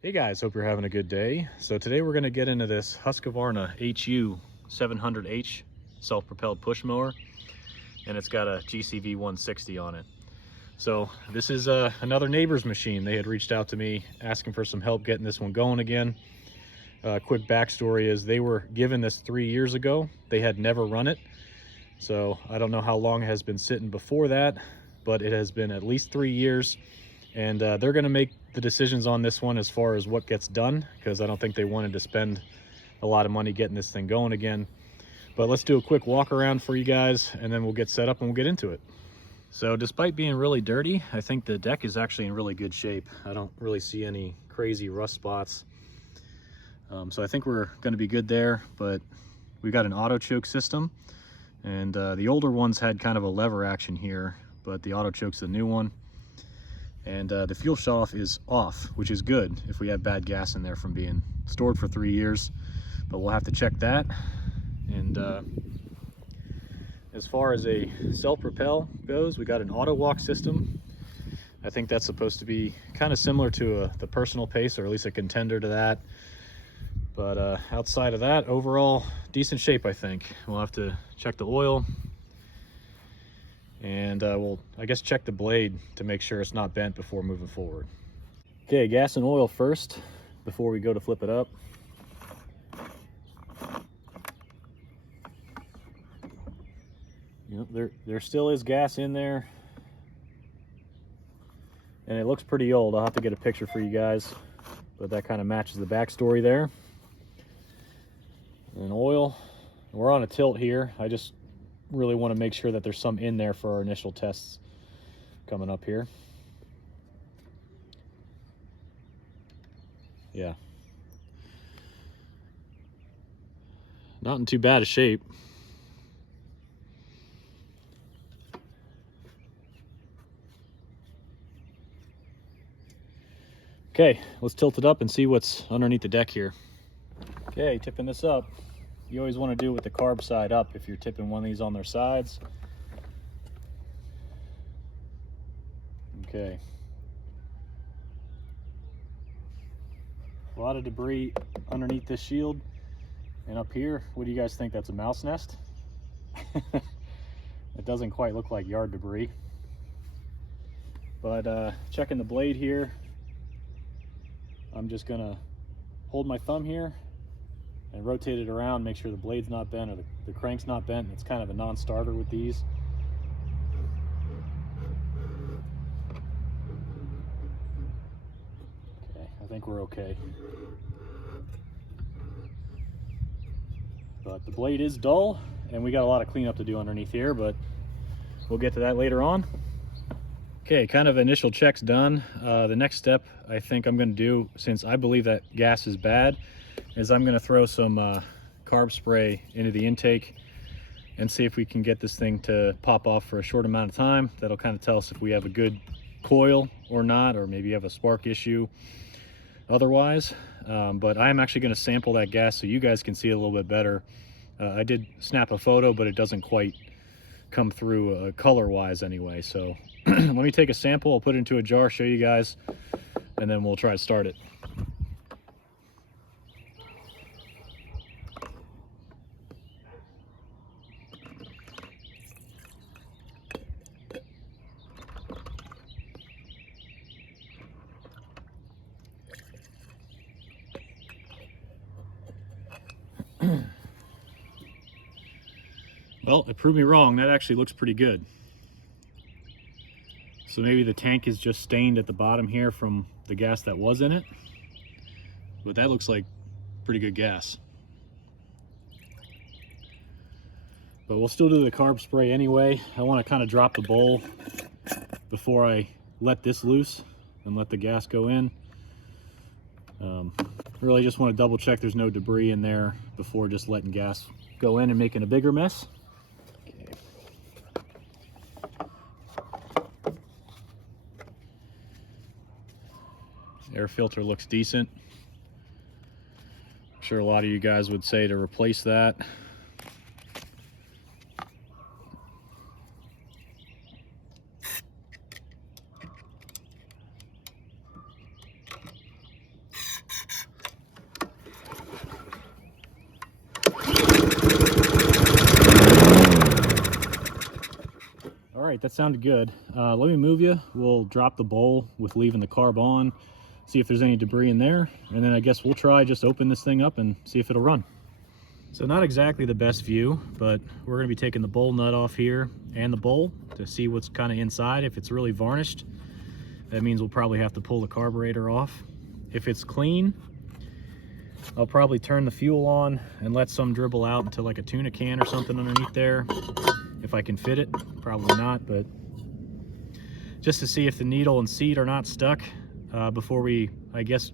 Hey guys, hope you're having a good day. So today we're going to get into this Husqvarna HU700H self-propelled push mower, and it's got a GCV160 on it. So this is another neighbor's machine. They had reached out to me asking for some help getting this one going again. Quick backstory is they were given this 3 years ago. They had never run it. So I don't know how long it has been sitting before that, but it has been at least 3 years. And they're going to make the decisions on this one as far as what gets done, because I don't think they wanted to spend a lot of money getting this thing going again. But let's do a quick walk around for you guys, and then we'll get set up and we'll get into it. So despite being really dirty, I think the deck is actually in really good shape. I don't really see any crazy rust spots. So I think we're going to be good there, but we've got an auto choke system, and the older ones had kind of a lever action here, but the auto choke's the new one. And the fuel shutoff is off, which is good if we have bad gas in there from being stored for 3 years, but we'll have to check that. And as far as a self-propel goes, we got an auto walk system. I think that's supposed to be kind of similar to the personal pace, or at least a contender to that. But outside of that, overall decent shape, I think. We'll have to check the oil, and we'll, I guess, check the blade to make sure it's not bent before moving forward. Okay, gas and oil first before we go to flip it up. You know, there still is gas in there, and it looks pretty old. I'll have to get a picture for you guys, but that kind of matches the backstory there. And oil, we're on a tilt here. I just really want to make sure that there's some in there for our initial tests coming up here. Yeah, not in too bad a shape. Okay, let's tilt it up and see what's underneath the deck here. Okay, tipping this up. You always want to do it with the carb side up if you're tipping one of these on their sides. Okay. A lot of debris underneath this shield. And up here, what do you guys think? That's a mouse nest? It doesn't quite look like yard debris. But checking the blade here, I'm just gonna hold my thumb here and rotate it around, make sure the blade's not bent or the crank's not bent. It's kind of a non-starter with these. Okay, I think we're okay. But the blade is dull, and we got a lot of cleanup to do underneath here, but we'll get to that later on. Okay, kind of initial checks done. The next step I think I'm going to do, since I believe that gas is bad, is I'm going to throw some carb spray into the intake and see if we can get this thing to pop off for a short amount of time. That'll kind of tell us if we have a good coil or not, or maybe you have a spark issue otherwise. But I'm actually going to sample that gas so you guys can see it a little bit better. I did snap a photo, but it doesn't quite come through color wise anyway. So let me take a sample, I'll put it into a jar, show you guys, and then we'll try to start it. Well, it proved me wrong. That actually looks pretty good. So maybe the tank is just stained at the bottom here from the gas that was in it. But that looks like pretty good gas. But we'll still do the carb spray anyway. I want to kind of drop the bowl before I let this loose and let the gas go in. Really just want to double check there's no debris in there before just letting gas go in and making a bigger mess. Air filter looks decent. I'm sure a lot of you guys would say to replace that. right, that sounded good. Let me move you. We'll drop the bowl with leaving the carb on, see if there's any debris in there, and then I guess we'll try just open this thing up and see if it'll run. So not exactly the best view, but we're going to be taking the bowl nut off here and the bowl to see what's kind of inside. If it's really varnished, that means we'll probably have to pull the carburetor off. If it's clean, I'll probably turn the fuel on and let some dribble out into like a tuna can or something underneath there. If I can fit it, probably not, but just to see if the needle and seat are not stuck before we, I guess,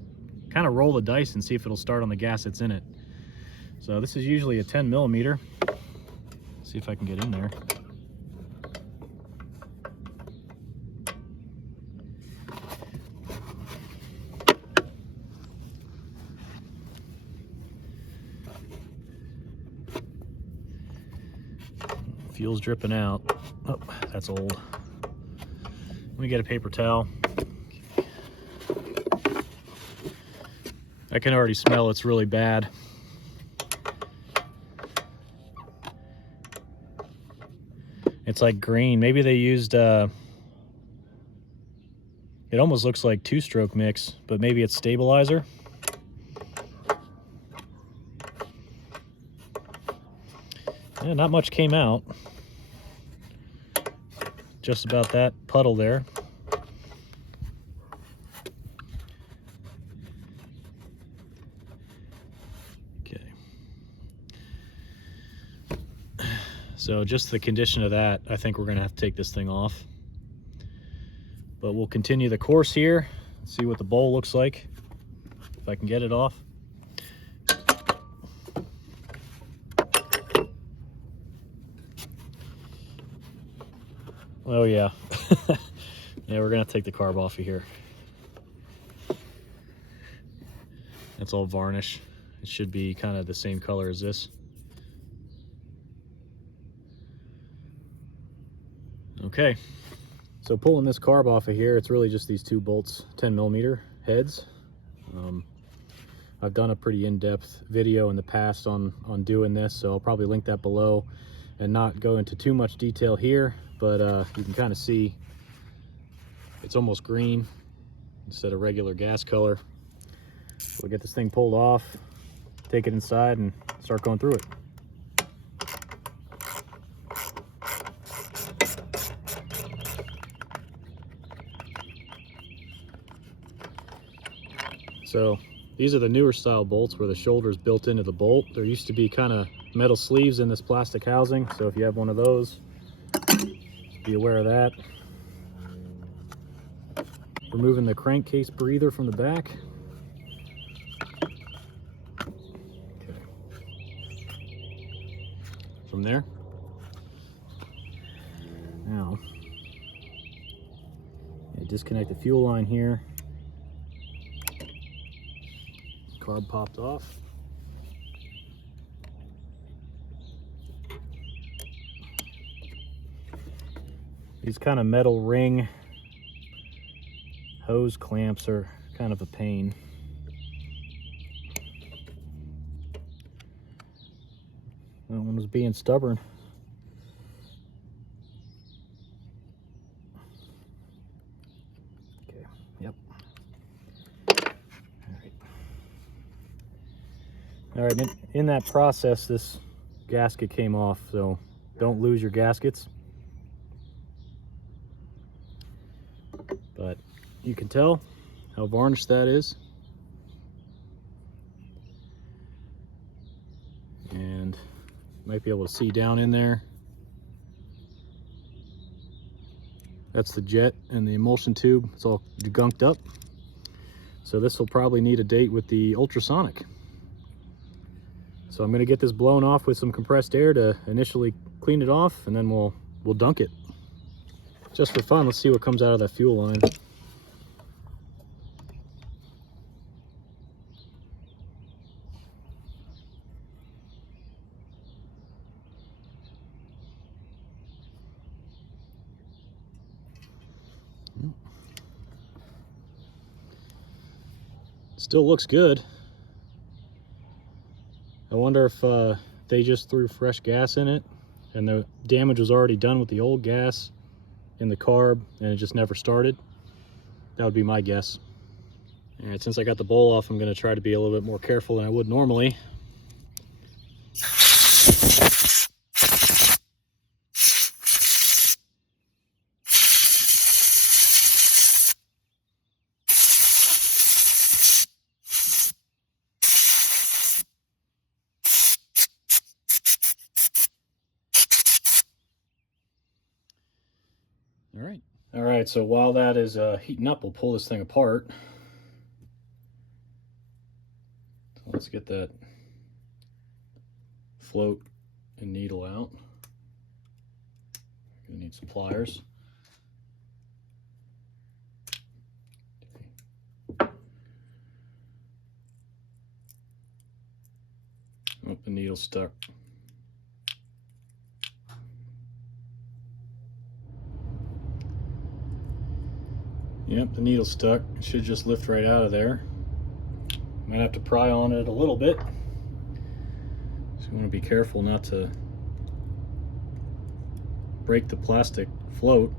kind of roll the dice and see if it'll start on the gas that's in it. So this is usually a 10 millimeter. See if I can get in there. Fuel's dripping out. Oh, that's old. Let me get a paper towel. I can already smell it's really bad. It's like green. Maybe they used, it almost looks like two-stroke mix, but maybe it's stabilizer. Yeah, not much came out. Just about that puddle there. Okay. So just the condition of that, I think we're gonna have to take this thing off. But we'll continue the course here, see what the bowl looks like, if I can get it off. Oh yeah. Yeah, we're gonna take the carb off of here. That's all varnish. It should be kind of the same color as this. Okay, so pulling this carb off of here, it's really just these two bolts, 10 millimeter heads. I've done a pretty in-depth video in the past on doing this, so I'll probably link that below and not go into too much detail here, but you can kind of see it's almost green instead of regular gas color. We'll get this thing pulled off, take it inside, and start going through it. So these are the newer style bolts where the shoulder is built into the bolt. There used to be kind of metal sleeves in this plastic housing, so if you have one of those, be aware of that. Removing the crankcase breather from the back. Okay. From there. Now, disconnect the fuel line here. Carb popped off. These kind of metal ring hose clamps are kind of a pain. That one was being stubborn. Okay, yep. All right, in that process, this gasket came off, so don't lose your gaskets. But you can tell how varnished that is. And you might be able to see down in there. That's the jet and the emulsion tube. It's all gunked up. So this will probably need a date with the Ultrasonic. So I'm gonna get this blown off with some compressed air to initially clean it off, and then we'll dunk it. Just for fun, let's see what comes out of that fuel line. Still looks good. I wonder if they just threw fresh gas in it and the damage was already done with the old gas. in the carb and it just never started. That would be my guess. And since I got the bowl off, I'm going to try to be a little bit more careful than I would normally. All right, so while that is heating up, we'll pull this thing apart. So let's get that float and needle out. Gonna need some pliers. Oh, the needle's stuck. Yep, the needle's stuck. It should just lift right out of there. Might have to pry on it a little bit. So you want to be careful not to break the plastic float.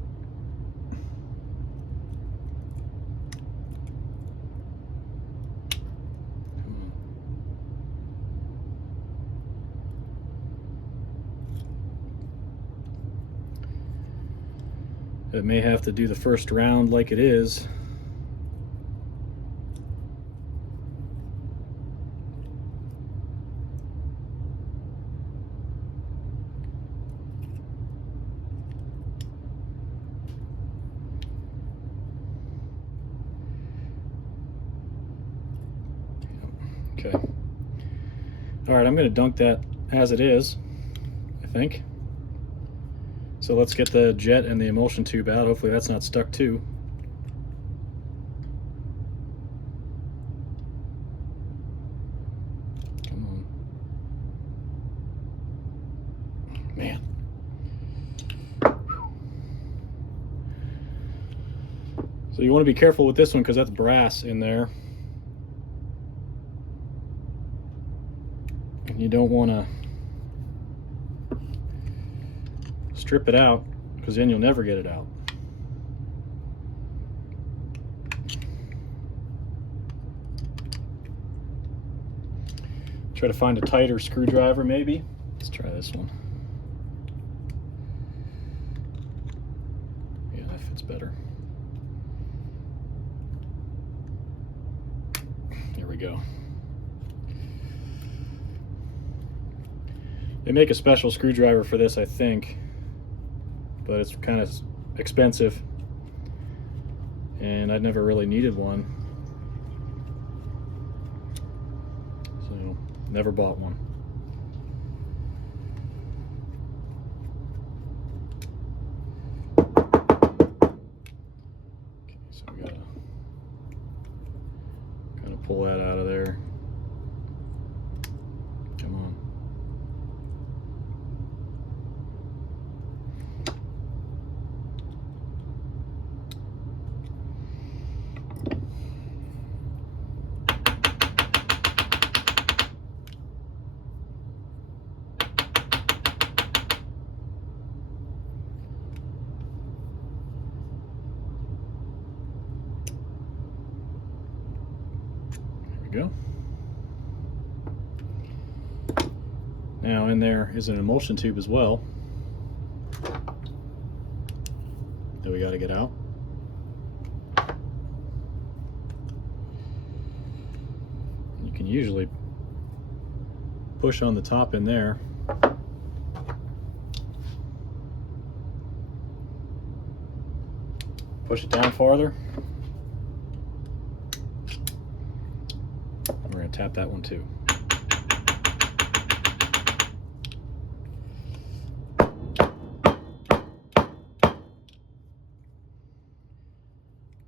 It may have to do the first round like it is. Okay. All right, I'm going to dunk that as it is, I think. So let's get the jet and the emulsion tube out. Hopefully that's not stuck too. Come on. Man. So you want to be careful with this one because that's brass in there. And you don't want to strip it out because then you'll never get it out. Try to find a tighter screwdriver maybe. Let's try this one. Yeah, that fits better. Here we go. They make a special screwdriver for this, I think, but it's kind of expensive and I'd never really needed one, so never bought one. Okay, so we gotta kind of pull that out of there. Come on. Go. Now in there is an emulsion tube as well that we got to get out. You can usually push on the top in there. Push it down farther. We're going to tap that one too.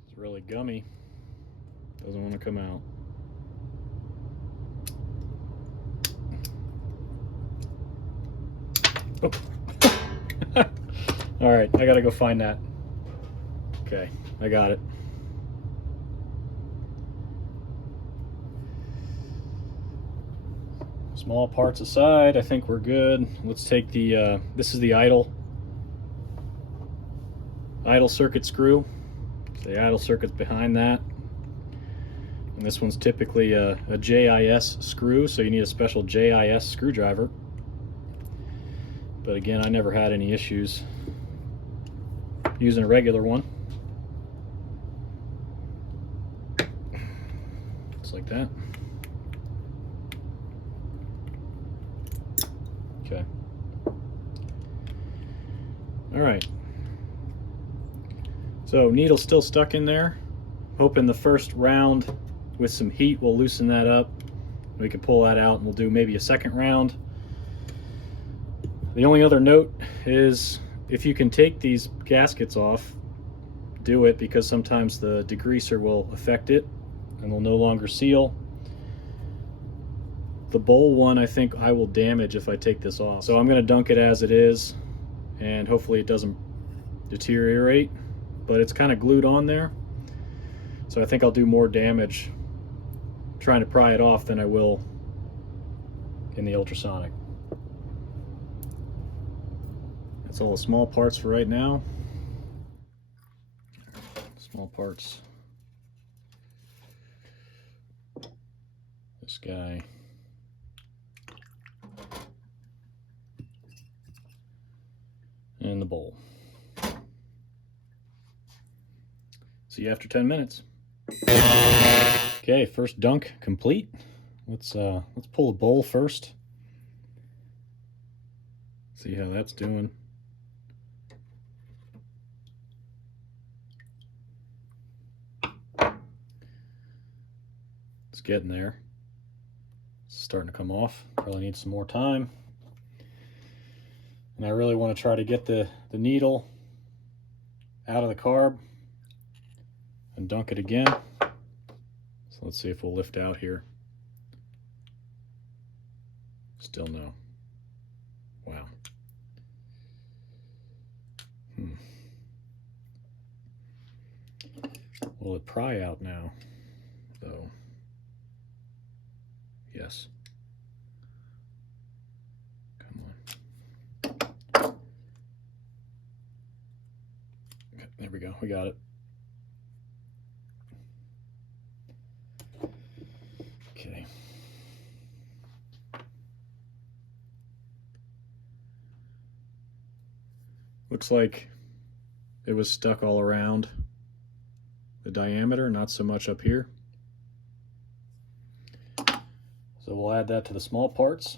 It's really gummy. Doesn't want to come out. Oh. All right, I got to go find that. Okay, I got it. Small parts aside, I think we're good. Let's take the, this is the idle idle circuit screw. So the idle circuit's behind that. And this one's typically a JIS screw, so you need a special JIS screwdriver. But again, I never had any issues using a regular one. Just like that. Okay. All right. So needle's still stuck in there. Hoping the first round with some heat will loosen that up. We can pull that out and we'll do maybe a second round. The only other note is if you can take these gaskets off, do it, because sometimes the degreaser will affect it and will no longer seal. The bowl one I think I will damage if I take this off. So I'm going to dunk it as it is and hopefully it doesn't deteriorate, but it's kind of glued on there. So I think I'll do more damage trying to pry it off than I will in the ultrasonic. That's all the small parts for right now. Small parts. This guy. And the bowl. See you after 10 minutes. Okay, first dunk complete. Let's pull the bowl first. See how that's doing. It's getting there. It's starting to come off. Probably need some more time. And I really want to try to get the needle out of the carb and dunk it again. So let's see if we'll lift out here. Still no. Wow. Will it pry out now, though? Yes. Come on. Okay, there we go. We got it. Okay. Looks like it was stuck all around the diameter, not so much up here. So we'll add that to the small parts.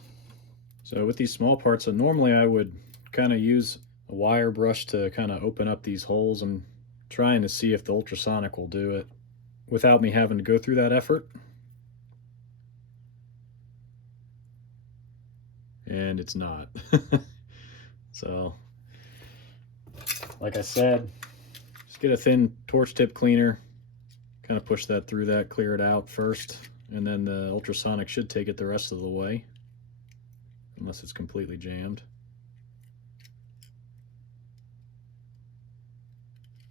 So with these small parts, normally I would kind of use a wire brush to kind of open up these holes. I'm trying to see if the ultrasonic will do it without me having to go through that effort. And it's not. So, like I said, just get a thin torch tip cleaner, kind of push that through that, clear it out first, and then the ultrasonic should take it the rest of the way, unless it's completely jammed.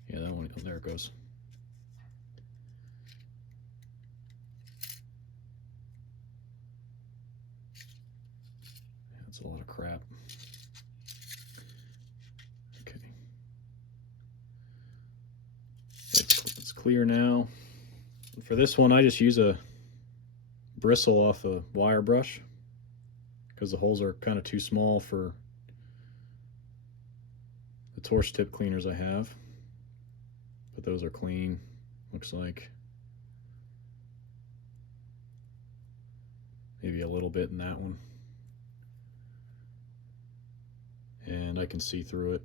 Yeah, that one, oh, there it goes. That's a lot of crap. Okay. It's clear now. For this one, I just use a bristle off a wire brush because the holes are kind of too small for the torch tip cleaners I have. But those are clean, looks like. Maybe a little bit in that one. And I can see through it.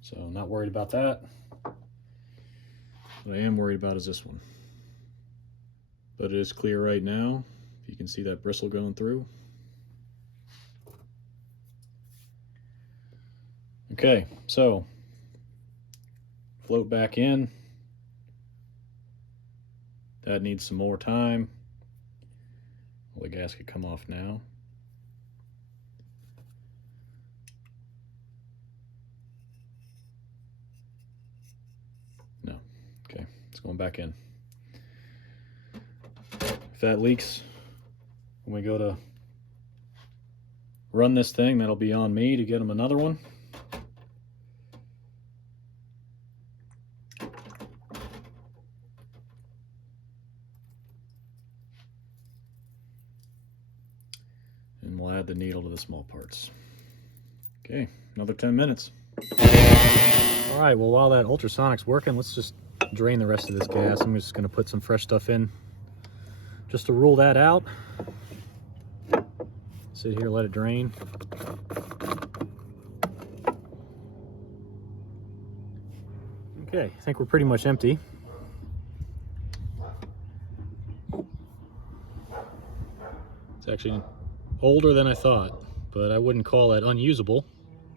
So I'm not worried about that. What I am worried about is this one. But it is clear right now. You can see that bristle going through. Okay, so float back in. That needs some more time. Will the gasket come off now? No. Okay, it's going back in. If that leaks when we go to run this thing, that'll be on me to get them another one. we'll add the needle to the small parts. Okay, another 10 minutes. All right, well, while that ultrasonic's working, let's just drain the rest of this gas. I'm just gonna put some fresh stuff in just to rule that out. Sit here, let it drain. Okay, I think we're pretty much empty. It's actually older than I thought, but I wouldn't call that unusable,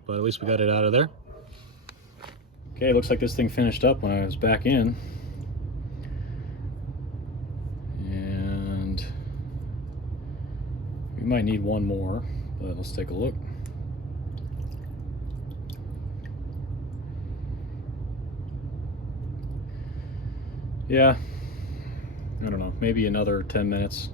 but at least we got it out of there. Okay, looks like this thing finished up when I was back in. And we might need one more, but let's take a look. Yeah, I don't know, maybe another 10 minutes.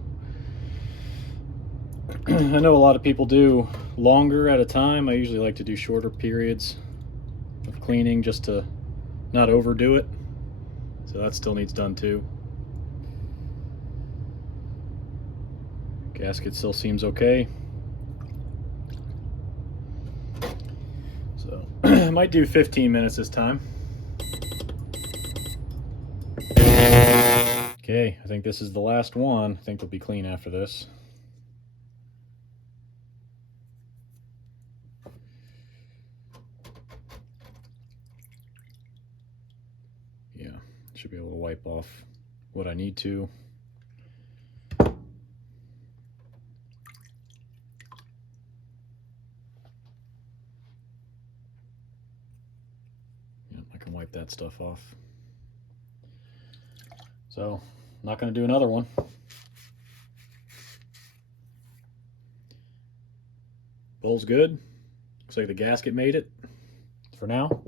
I know a lot of people do longer at a time. I usually like to do shorter periods of cleaning just to not overdo it. So that still needs done too. Gasket still seems okay. So I might do 15 minutes this time. Okay, I think this is the last one. I think they'll be clean after this. Yeah, should be able to wipe off what I need to. Yep, I can wipe that stuff off. So, I'm not going to do another one. Bowl's good. Looks like the gasket made it for now.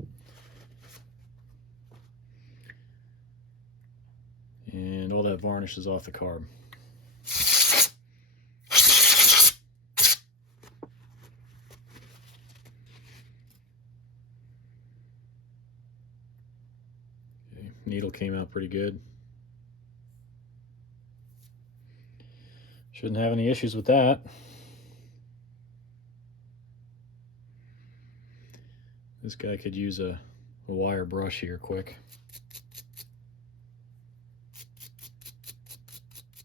And all that varnish is off the carb. Okay, needle came out pretty good. Shouldn't have any issues with that. This guy could use a wire brush here quick.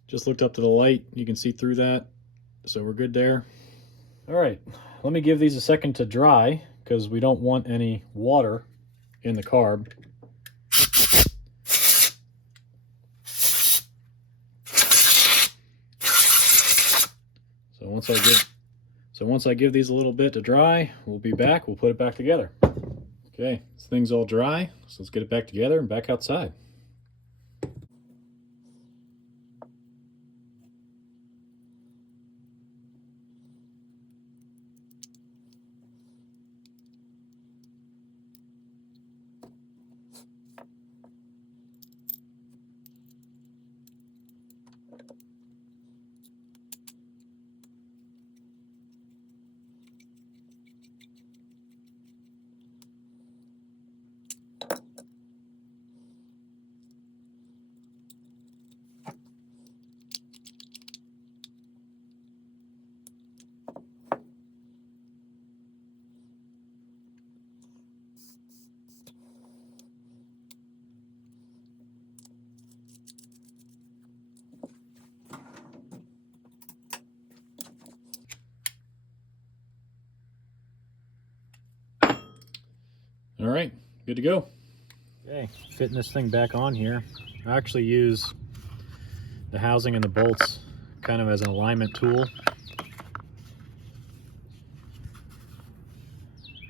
Just looked up to the light, you can see through that, so we're good there. All right, let me give these a second to dry because we don't want any water in the carb. So once I give these a little bit to dry, we'll be back, we'll put it back together. Okay, this thing's all dry, so let's get it back together and back outside. All right, good to go. Okay, fitting this thing back on here. I actually use the housing and the bolts kind of as an alignment tool.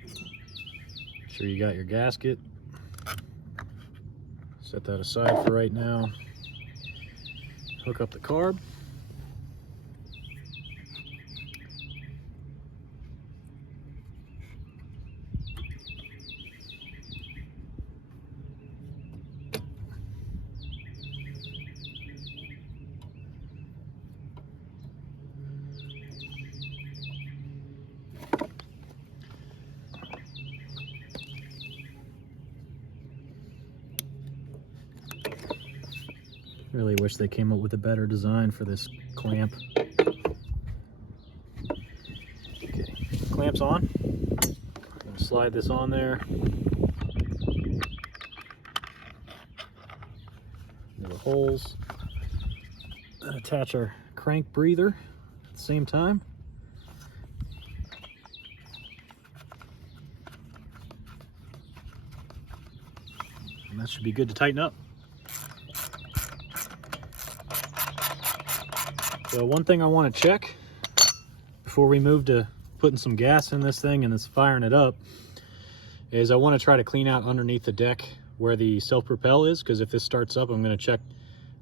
Make sure you got your gasket. Set that aside for right now. Hook up the carb. Really wish they came up with a better design for this clamp. clamps on. I'm gonna slide this on there. The holes. And attach our crank breather at the same time. And that should be good to tighten up. So one thing I want to check before we move to putting some gas in this thing and it's firing it up is I want to try to clean out underneath the deck where the self-propel is, because if this starts up, I'm going to check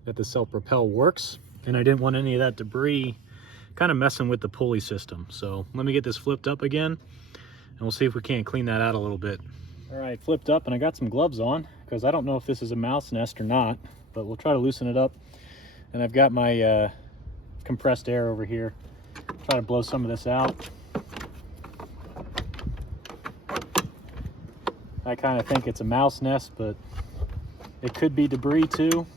that the self-propel works, and I didn't want any of that debris kind of messing with the pulley system. So let me get this flipped up again and we'll see if we can't clean that out a little bit. All right, flipped up, and I got some gloves on because I don't know if this is a mouse nest or not, but we'll try to loosen it up. And I've got my compressed air over here. Try to blow some of this out. I kind of think it's a mouse nest, but it could be debris too.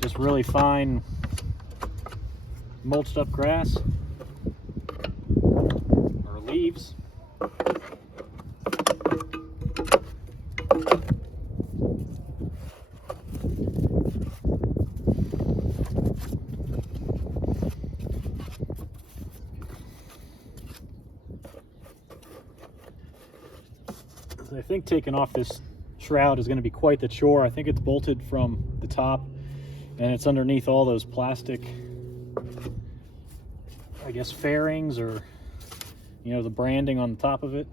Just really fine mulched up grass or leaves. I think taking off this shroud is going to be quite the chore. I think it's bolted from the top and it's underneath all those plastic, I guess, fairings, or, you know, the branding on the top of it.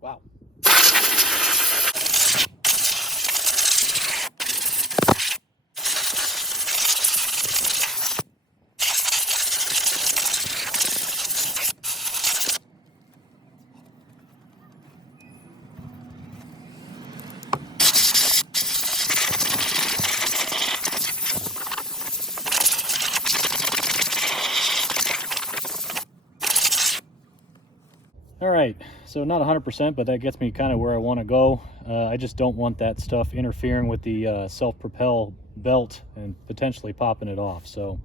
Wow. All right, so not 100%, but that gets me kind of where I want to go. I just don't want that stuff interfering with the self-propel belt and potentially popping it off. So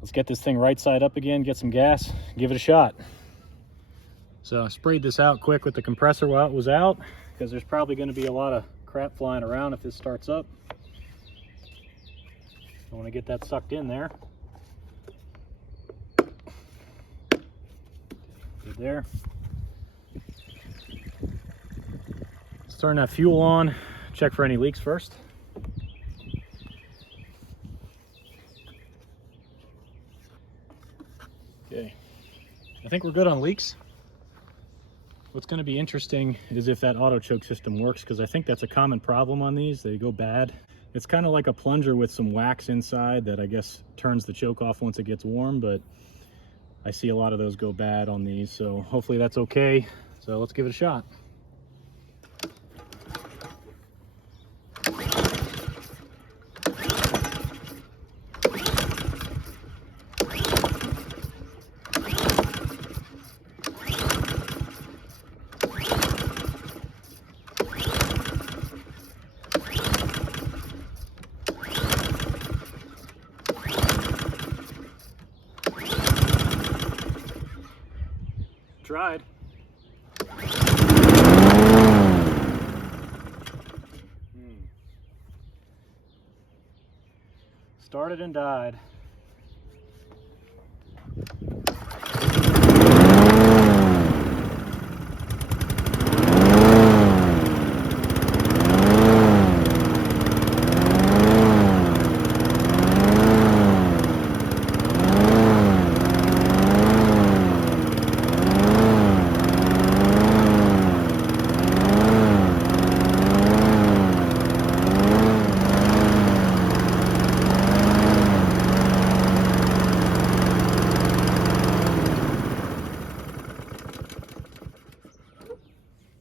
let's get this thing right side up again, get some gas, give it a shot. So I sprayed this out quick with the compressor while it was out, because there's probably going to be a lot of crap flying around if this starts up. I want to get that sucked in there. Good there. Let's turn that fuel on, check for any leaks first. Okay, I think we're good on leaks. What's going to be interesting is if that auto choke system works, because I think that's a common problem on these. They go bad. It's kind of like a plunger with some wax inside that I guess turns the choke off once it gets warm, but I see a lot of those go bad on these, so hopefully that's okay. So let's give it a shot. Tried. Started and died.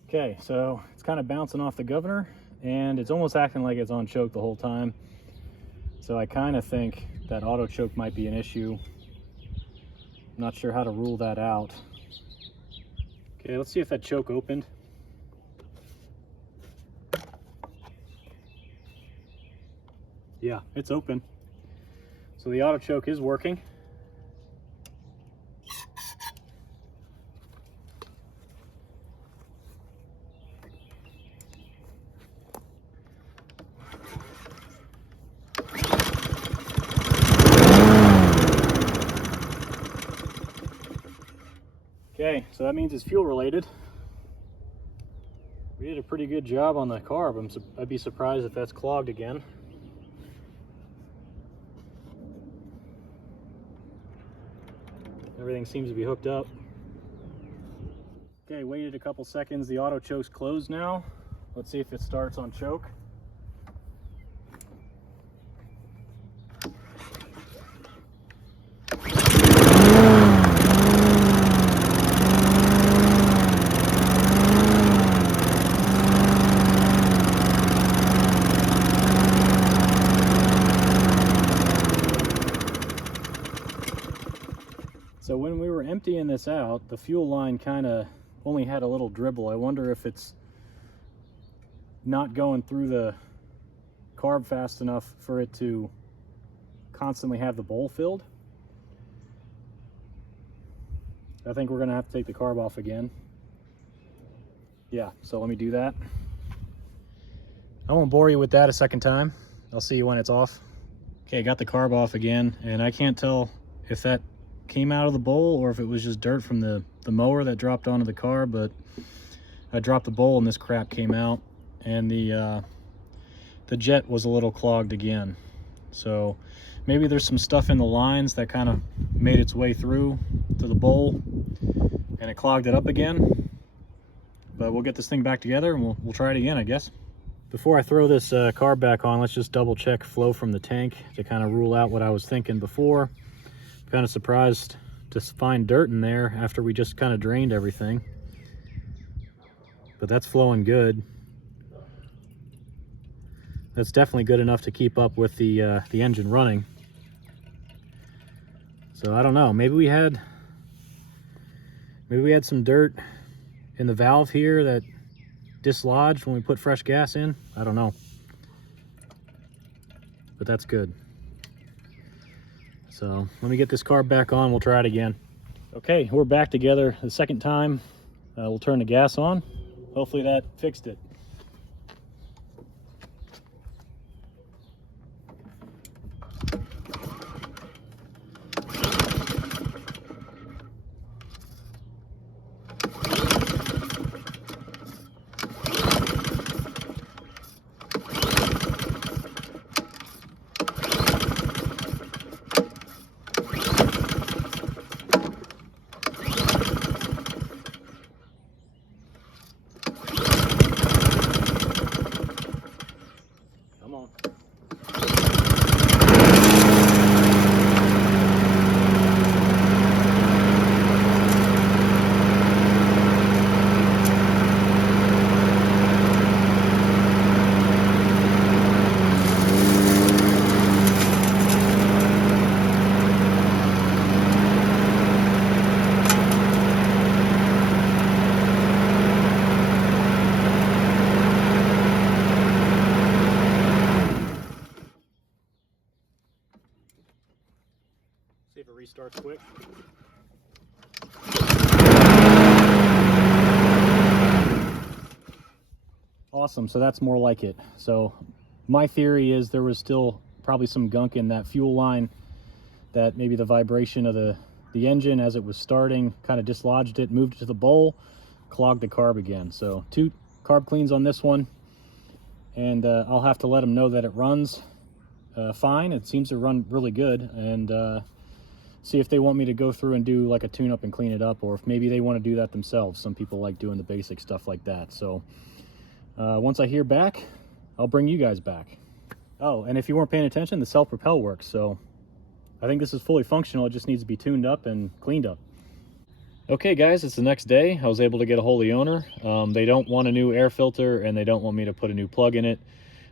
Okay, so it's kind of bouncing off the governor and it's almost acting like it's on choke the whole time. So I kind of think that auto choke might be an issue. I'm not sure how to rule that out. Okay, let's see if that choke opened. Yeah, it's open. So the auto choke is working. Okay, so that means it's fuel related. We did a pretty good job on the carb. I'd be surprised if that's clogged again. Everything seems to be hooked up. Okay, waited a couple seconds. The auto choke's closed now. Let's see if it starts on choke. So when we were emptying this out, the fuel line kind of only had a little dribble. I wonder if it's not going through the carb fast enough for it to constantly have the bowl filled. I think we're gonna have to take the carb off again. Yeah, so let me do that. I won't bore you with that a second time. I'll see you when it's off. Okay, got the carb off again, and I can't tell if that came out of the bowl or if it was just dirt from the mower that dropped onto the carb, but I dropped the bowl and this crap came out, and the jet was a little clogged again. So maybe there's some stuff in the lines that kind of made its way through to the bowl and it clogged it up again. But we'll get this thing back together and we'll try it again, I guess. Before I throw this carb back on, let's just double check flow from the tank to kind of rule out what I was thinking before. Kind of surprised to find dirt in there after we just kind of drained everything, but that's flowing good. That's definitely good enough to keep up with the engine running. So I don't know, maybe we had some dirt in the valve here that dislodged when we put fresh gas in. I don't know, but that's good. So let me get this carb back on, we'll try it again. Okay, we're back together the second time. We'll turn the gas on. Hopefully that fixed it. See if it restarts quick. Awesome, so that's more like it. So my theory is there was still probably some gunk in that fuel line, that maybe the vibration of the engine as it was starting kind of dislodged it, moved it to the bowl, clogged the carb again. So 2 carb cleans on this one, and I'll have to let them know that it runs fine. It seems to run really good, and see if they want me to go through and do like a tune-up and clean it up, or if maybe they want to do that themselves. Some people like doing the basic stuff like that. So once I hear back, I'll bring you guys back. Oh, and if you weren't paying attention, the self-propel works. So I think this is fully functional. It just needs to be tuned up and cleaned up. Okay guys, it's the next day. I was able to get a hold of the owner. They don't want a new air filter, and they don't want me to put a new plug in it.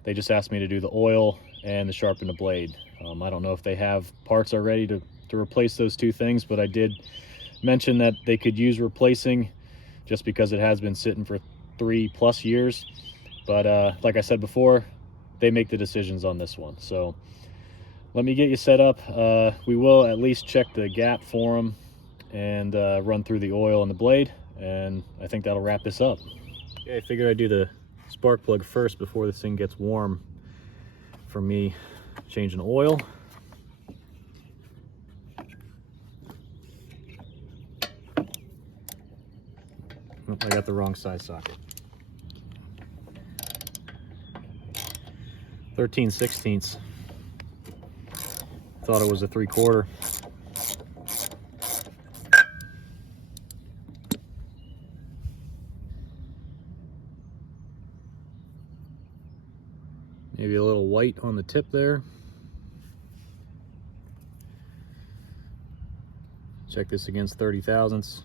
They just asked me to do the oil and the sharpen the blade. I don't know if they have parts already to replace those 2 things, but I did mention that they could use replacing just because it has been sitting for 3+ years. But like I said before, they make the decisions on this one. So let me get you set up. We will at least check the gap for them and run through the oil on the blade, and I think that'll wrap this up. Okay, I figured I'd do the spark plug first before this thing gets warm for me changing oil. Oh, I got the wrong size socket. 13/16. Thought it was a 3/4. Maybe a little white on the tip there. Check this against 30 thousandths.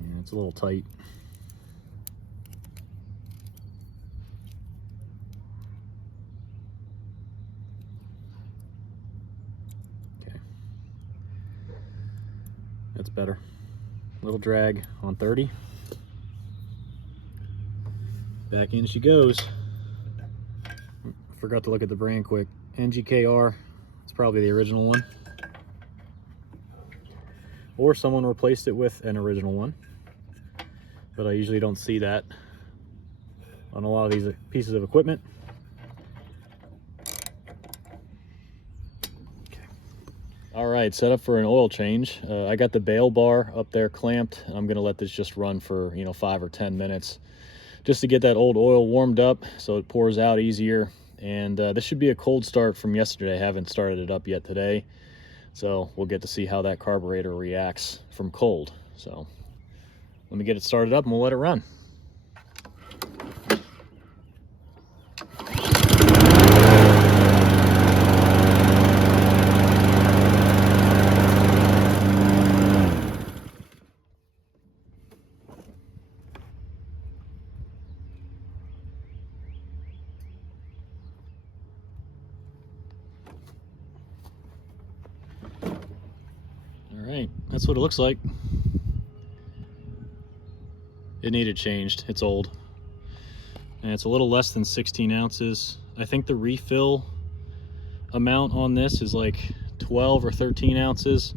Yeah, it's a little tight. Okay. That's better. Little drag on 30. Back in she goes. Forgot to look at the brand quick. NGKR. It's probably the original one. Or someone replaced it with an original one. But I usually don't see that on a lot of these pieces of equipment. Okay. All right, set up for an oil change. I got the bail bar up there clamped. I'm gonna let this just run for 5 or 10 minutes just to get that old oil warmed up so it pours out easier. And this should be a cold start from yesterday. I haven't started it up yet today. So we'll get to see how that carburetor reacts from cold. So let me get it started up and we'll let it run. All right, that's what it looks like. It needed changed. It's old. And it's a little less than 16 ounces. I think the refill amount on this is like 12 or 13 ounces.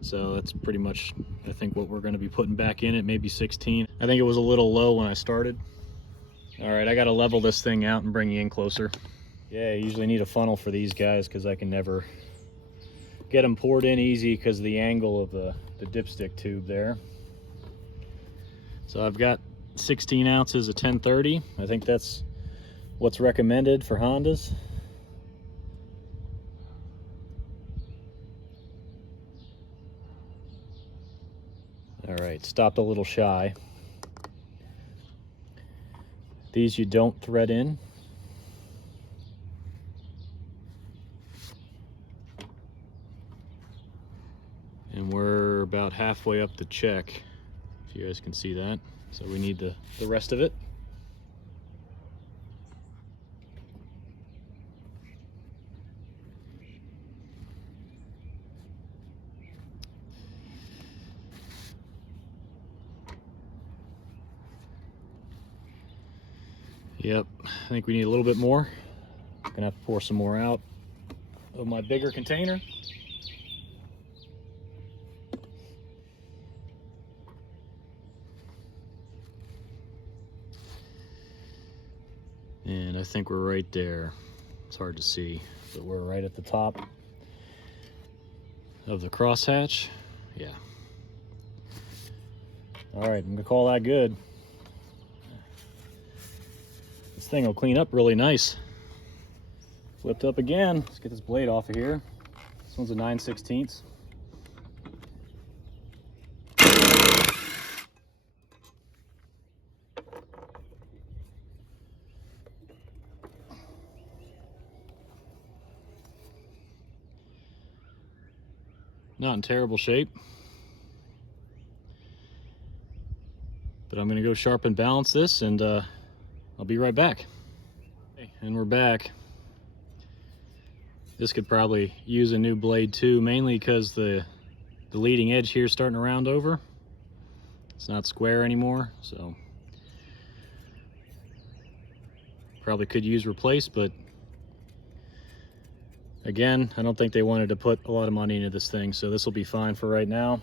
So that's pretty much, I think, what we're going to be putting back in it, maybe 16. I think it was a little low when I started. All right, I got to level this thing out and bring you in closer. Yeah, I usually need a funnel for these guys because I can never get them poured in easy because of the angle of the dipstick tube there. So I've got 16 ounces of 1030. I think that's what's recommended for Hondas. All right, stopped a little shy. These you don't thread in. And we're about halfway up the check, if you guys can see that. So we need the rest of it. Yep, I think we need a little bit more. Gonna have to pour some more out of my bigger container. And I think we're right there. It's hard to see, but we're right at the top of the crosshatch. Yeah. All right, I'm gonna call that good. This thing will clean up really nice. Flipped up again. Let's get this blade off of here. This one's a 9/16. Not in terrible shape. But I'm gonna go sharpen balance this and I'll be right back. Okay, and we're back. This could probably use a new blade too, mainly because the leading edge here is starting to round over. It's not square anymore, so probably could use replaced, but Again, I don't think they wanted to put a lot of money into this thing, so this will be fine for right now.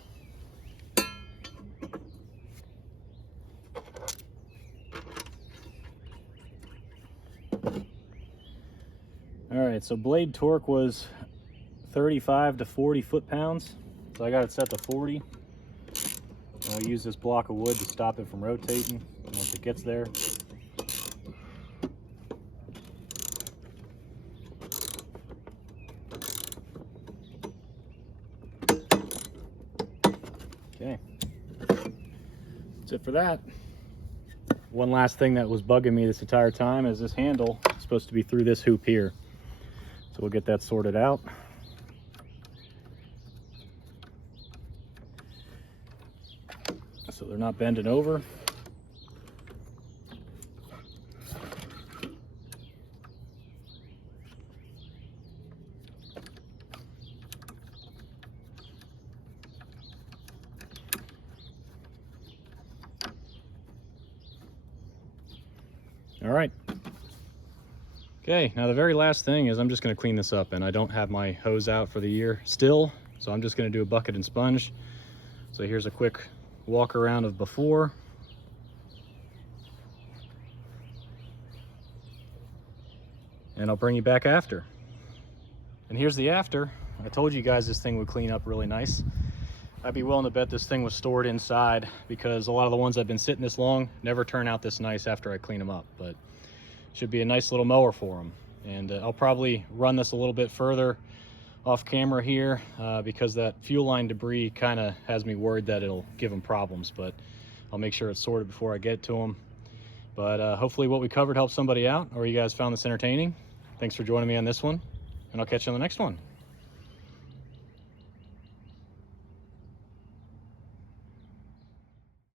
All right, so blade torque was 35 to 40 foot-pounds. So I got it set to 40. And I'll use this block of wood to stop it from rotating once it gets there. Okay, that's it for that. One last thing that was bugging me this entire time is this handle is supposed to be through this hoop here. So we'll get that sorted out. So they're not bending over. All right. Okay, now the very last thing is I'm just going to clean this up, and I don't have my hose out for the year still, so I'm just going to do a bucket and sponge. So here's a quick walk around of before. And I'll bring you back after. And here's the after. I told you guys this thing would clean up really nice. I'd be willing to bet this thing was stored inside, because a lot of the ones that have been sitting this long never turn out this nice after I clean them up. But should be a nice little mower for them. And I'll probably run this a little bit further off camera here because that fuel line debris kind of has me worried that it'll give them problems, but I'll make sure it's sorted before I get to them. But hopefully what we covered helped somebody out, or you guys found this entertaining. Thanks for joining me on this one, and I'll catch you on the next one.